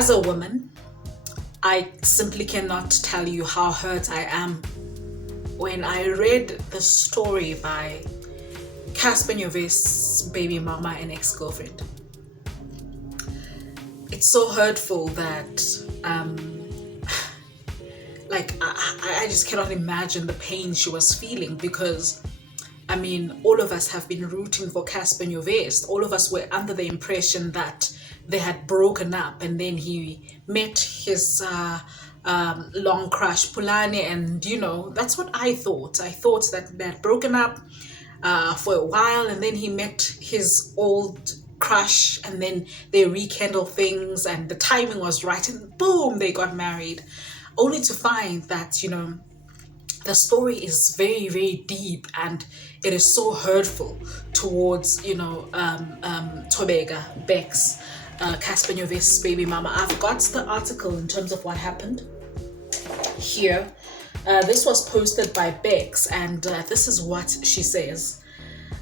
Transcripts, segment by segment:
As a woman, I simply cannot tell you how hurt I am when I read the story by Cassper and Nyovest's baby mama and ex-girlfriend. It's so hurtful that like I just cannot imagine the pain she was feeling, because I mean, all of us have been rooting for Cassper and Nyovest. All of us were under the impression that they had broken up, and then he met his long crush Pulane, and you know, that's what I thought. I thought that they had broken up for a while, and then he met his old crush, and then they rekindled things, and the timing was right, and boom, they got married, only to find that, you know, the story is very, very deep, and it is so hurtful towards, you know, Thobeka, Bex, Cassper and Nyovest's baby mama. I've got the article in terms of what happened here. This was posted by Bex, and this is what she says.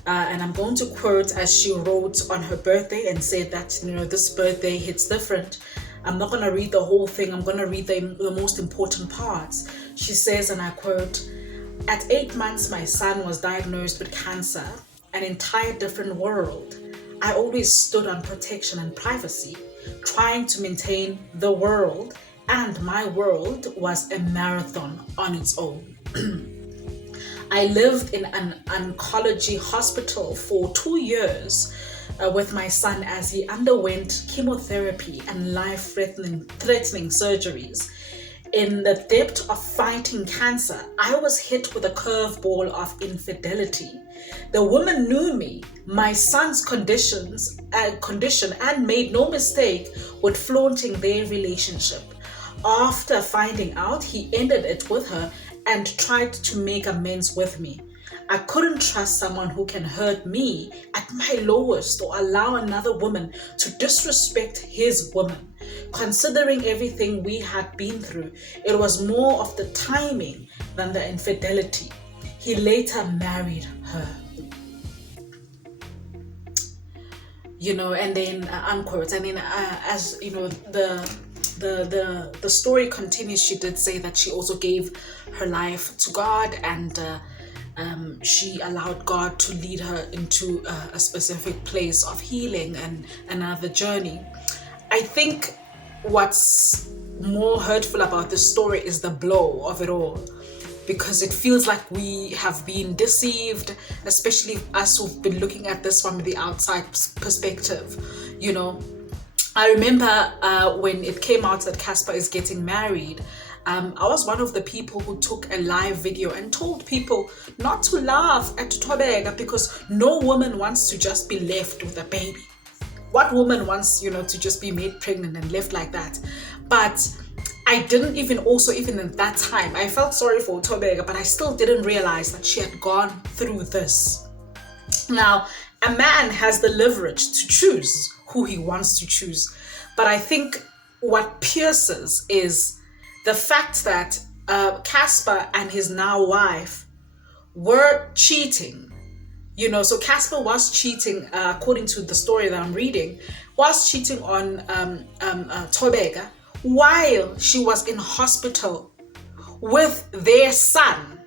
And I'm going to quote as she wrote on her birthday and said that, you know, this birthday hits different. I'm not going to read the whole thing. I'm going to read the most important parts. She says, and I quote, "At 8 months, my son was diagnosed with cancer, an entire different world. I always stood on protection and privacy, trying to maintain the world, and my world was a marathon on its own. I lived in an oncology hospital for 2 years with my son as he underwent chemotherapy and life-threatening surgeries. In the depth of fighting cancer, I was hit with a curveball of infidelity. The woman knew me, my son's condition, and made no mistake with flaunting their relationship. After finding out, he ended it with her and tried to make amends with me. I couldn't trust someone who can hurt me at my lowest or allow another woman to disrespect his woman. Considering everything we had been through, it was more of the timing than the infidelity. He later married her." You know, and then unquote, and then as you know, the story continues. She did say that she also gave her life to God, and she allowed God to lead her into a specific place of healing and another journey. I think what's more hurtful about this story is the blow of it all, because it feels like we have been deceived, especially us who've been looking at this from the outside perspective. You know, I remember when it came out that Cassper is getting married, I was one of the people who took a live video and told people not to laugh at Thobeka, because no woman wants to just be left with a baby. What woman wants, you know, to just be made pregnant and left like that? But I didn't even at that time, I felt sorry for Thobeka, but I still didn't realize that she had gone through this. Now, a man has the leverage to choose who he wants to choose, but I think what pierces is the fact that Cassper and his now wife were cheating. You know, so Cassper was cheating, according to the story that I'm reading, was cheating on Thobeka while she was in hospital with their son.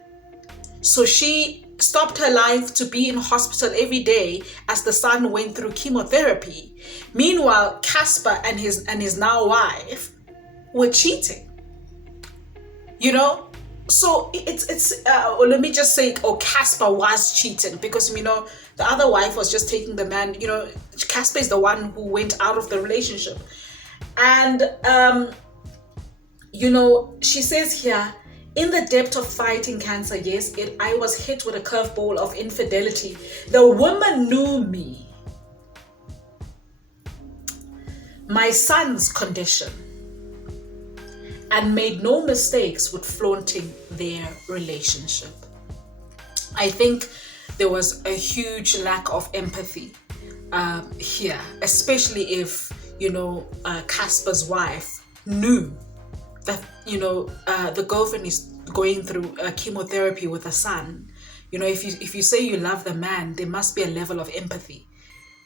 So she stopped her life to be in hospital every day as the son went through chemotherapy. Meanwhile, Cassper and his now wife were cheating. You know, so it's let me just say, Cassper was cheating, because, you know, the other wife was just taking the man. You know, Cassper is the one who went out of the relationship. And you know, she says here, in the depth of fighting cancer, yes, I was hit with a curveball of infidelity. The woman knew me, my son's condition, and made no mistakes with flaunting their relationship. I think there was a huge lack of empathy here, especially if, you know, Cassper's wife knew that, you know, the girlfriend is going through chemotherapy with a son. You know, if you say you love the man, there must be a level of empathy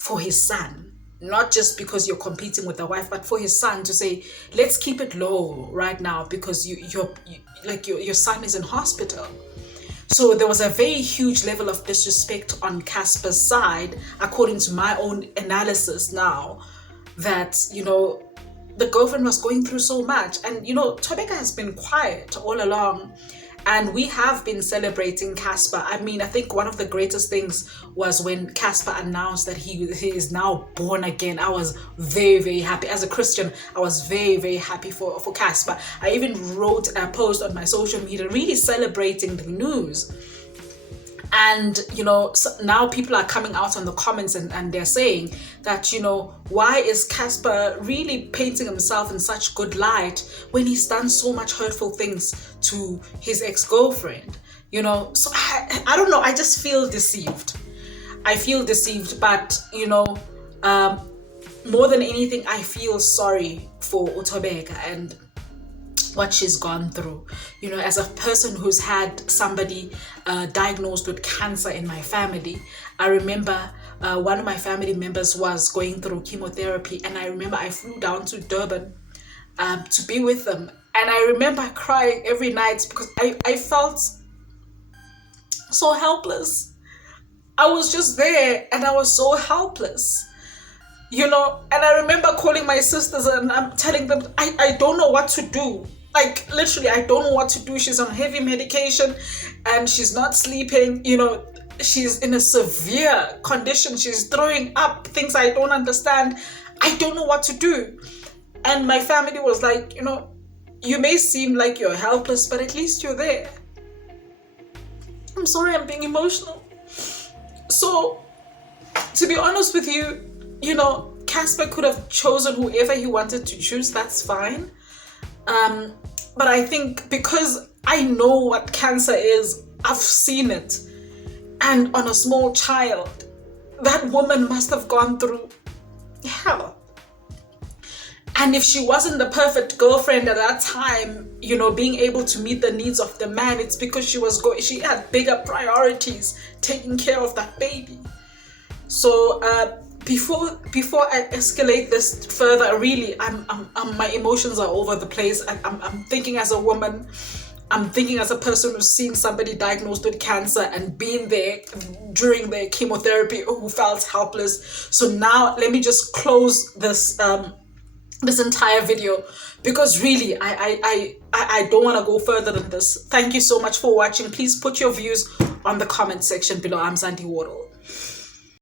for his son. not just because you're competing with the wife, but for his son to say, let's keep it low right now because your son is in hospital. So there was a very huge level of disrespect on Casper's side, according to my own analysis now, that, the girlfriend was going through so much. And, Thobeka has been quiet all along. And we have been celebrating Cassper. I mean, I think one of the greatest things was when Cassper announced that he is now born again. I was very, very happy. As a Christian, I was very, very happy for Cassper. I even wrote a post on my social media really celebrating the news. And, so now people are coming out on the comments and they're saying that, why is Cassper really painting himself in such good light when he's done so much hurtful things to his ex-girlfriend? So I don't know. I just feel deceived. I feel deceived, but, more than anything, I feel sorry for Thobeka and what she's gone through. As a person who's had somebody diagnosed with cancer in my family, I remember one of my family members was going through chemotherapy, and I remember I flew down to Durban to be with them, and I remember crying every night because I felt so helpless. I was just there and I was so helpless. And I remember calling my sisters and I'm telling them, I don't know what to do. Like, literally, I don't know what to do. She's on heavy medication and she's not sleeping. She's in a severe condition. She's throwing up things I don't understand. I don't know what to do. And my family was like, you may seem like you're helpless, but at least you're there. I'm sorry, I'm being emotional. So, to be honest with you, Cassper could have chosen whoever he wanted to choose. That's fine. But I think because I know what cancer is, I've seen it. And on a small child, that woman must have gone through hell. And if she wasn't the perfect girlfriend at that time, being able to meet the needs of the man, it's because she had bigger priorities, taking care of that baby. So before I escalate this further, really, my emotions are over the place. I'm thinking as a woman. I'm thinking as a person who's seen somebody diagnosed with cancer and been there during their chemotherapy, who felt helpless. So now let me just close this this entire video, because really I don't want to go further than this. Thank you so much for watching. Please put your views on the comment section below. I'm Zandi Wardle.